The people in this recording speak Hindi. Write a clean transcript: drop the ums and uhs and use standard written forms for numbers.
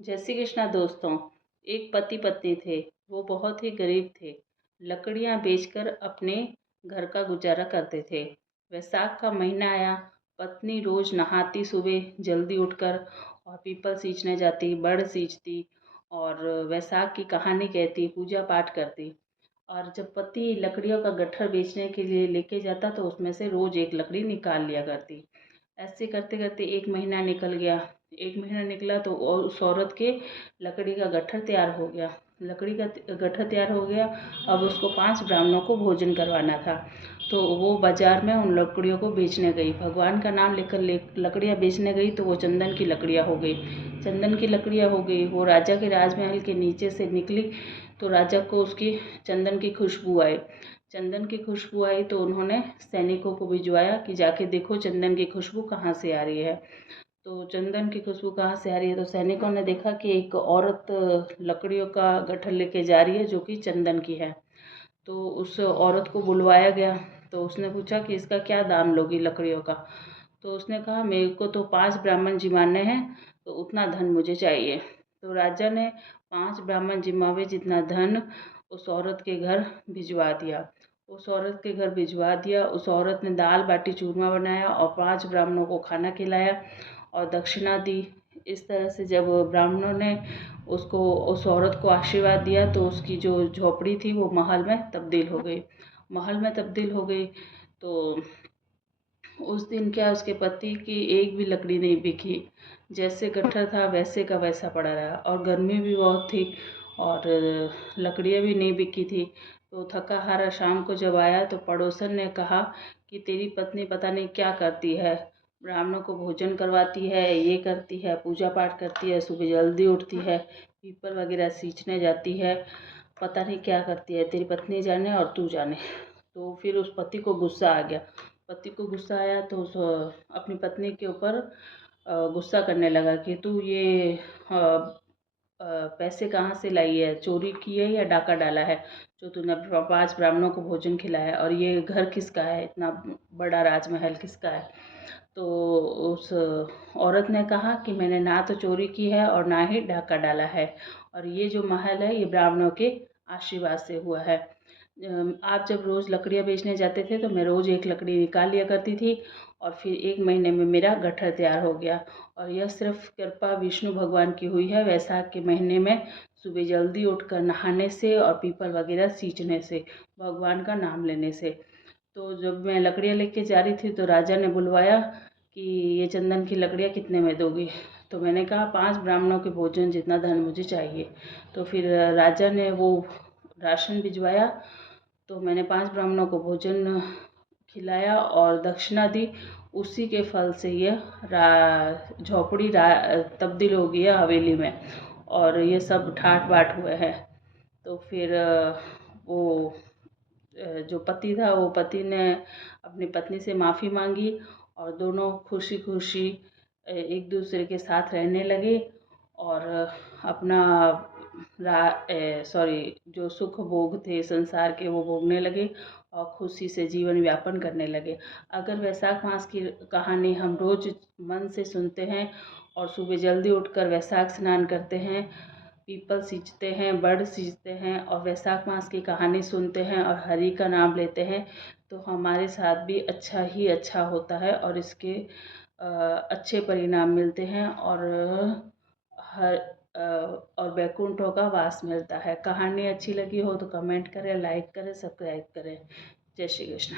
जय श्री कृष्णा दोस्तों। एक पति पत्नी थे। वो बहुत ही गरीब थे। लकड़ियां बेचकर अपने घर का गुजारा करते थे। वैसाख का महीना आया। पत्नी रोज नहाती सुबह जल्दी उठकर और पीपल सींचने जाती, बड़ सींचती और वैसाख की कहानी कहती, पूजा पाठ करती। और जब पति लकड़ियों का गट्ठर बेचने के लिए लेके जाता तो उसमें से रोज एक लकड़ी निकाल लिया करती। ऐसे करते करते एक महीना निकल गया। एक महीना निकला तो और उस औरत के लकड़ी का गट्ठर तैयार हो गया। लकड़ी का गट्ठर तैयार हो गया। अब उसको 5 ब्राह्मणों को भोजन करवाना था। तो वो बाजार में उन लकड़ियों को बेचने गई। भगवान का नाम लेकर लकड़ियाँ बेचने गई तो वो चंदन की लकड़ियाँ हो गई। चंदन की लकड़ियाँ हो गई। वो राजा के राजमहल के नीचे से निकली तो राजा को उसकी चंदन की खुशबू आई। चंदन की खुशबू आई तो उन्होंने सैनिकों को भिजवाया कि जाके देखो चंदन की खुशबू कहाँ से आ रही है। तो चंदन की खुशबू कहाँ से आ रही है तो सैनिकों ने देखा कि एक औरत लकड़ियों का गट्ठर लेके जा रही है जो कि चंदन की है। तो उस औरत को बुलवाया गया। तो उसने पूछा कि इसका क्या दाम लोगी लकड़ियों का। तो उसने कहा मेरे को तो 5 ब्राह्मण जिमाने हैं, तो उतना धन मुझे चाहिए। तो राजा ने 5 ब्राह्मण जिमावे जितना धन उस औरत के घर भिजवा दिया। उस औरत के घर भिजवा दिया। उस औरत ने दाल बाटी चूरमा बनाया और 5 ब्राह्मणों को खाना खिलाया और दक्षिणा दी। इस तरह से जब ब्राह्मणों ने उसको उस औरत को आशीर्वाद दिया तो उसकी जो झोपड़ी थी वो महल में तब्दील हो गई। महल में तब्दील हो गई। तो उस दिन क्या उसके पति की एक भी लकड़ी नहीं बिकी। जैसे गट्ठर था वैसे का वैसा पड़ा रहा और गर्मी भी बहुत थी और लकड़ियाँ भी नहीं बिकी थी। तो थका हारा शाम को जब आया तो पड़ोसन ने कहा कि तेरी पत्नी पता नहीं क्या करती है, ब्राह्मणों को भोजन करवाती है, ये करती है, पूजा पाठ करती है, सुबह जल्दी उठती है, पीपल वगैरह सींचने जाती है, पता नहीं क्या करती है, तेरी पत्नी जाने और तू जाने। तो फिर उस पति को गुस्सा आ गया। पति को गुस्सा आया तो उस अपनी पत्नी के ऊपर गुस्सा करने लगा कि तू ये पैसे कहाँ से लाई है, चोरी की है या डाका डाला है जो तूने 5 ब्राह्मणों को भोजन खिलाया, और ये घर किसका है, इतना बड़ा राजमहल किसका है। तो उस औरत ने कहा कि मैंने ना तो चोरी की है और ना ही डाका डाला है, और ये जो महल है ये ब्राह्मणों के आशीर्वाद से हुआ है। आप जब रोज़ लकड़ियाँ बेचने जाते थे तो मैं रोज़ एक लकड़ी निकाल लिया करती थी और फिर एक महीने में मेरा गट्ठर तैयार हो गया। और यह सिर्फ कृपा विष्णु भगवान की हुई है वैसाख के महीने में सुबह जल्दी उठकर नहाने से और पीपल वगैरह सींचने से, भगवान का नाम लेने से। तो जब मैं लकड़ियाँ लेके जा रही थी तो राजा ने बुलवाया कि ये चंदन की लकड़ियाँ कितने में दोगी। तो मैंने कहा 5 ब्राह्मणों के भोजन जितना धन मुझे चाहिए। तो फिर राजा ने वो राशन भिजवाया। तो मैंने 5 ब्राह्मणों को भोजन खिलाया और दक्षिणा दी। उसी के फल से ये झोपड़ी तब्दील हो गई है हवेली में और ये सब ठाट बाट हुए हैं। तो फिर वो जो पति था वो पति ने अपनी पत्नी से माफ़ी मांगी और दोनों खुशी खुशी एक दूसरे के साथ रहने लगे और अपना जो सुख भोग थे संसार के वो भोगने लगे और खुशी से जीवन यापन करने लगे। अगर वैसाख मास की कहानी हम रोज मन से सुनते हैं और सुबह जल्दी उठकर वैसाख स्नान करते हैं, पीपल सींचते हैं, बड़ सींचते हैं और वैसाख मास की कहानी सुनते हैं और हरि का नाम लेते हैं तो हमारे साथ भी अच्छा ही अच्छा होता है और इसके अच्छे परिणाम मिलते हैं और हर और वैकुंठों का वास मिलता है। कहानी अच्छी लगी हो तो कमेंट करें, लाइक करें, सब्सक्राइब करें। जय श्री कृष्ण।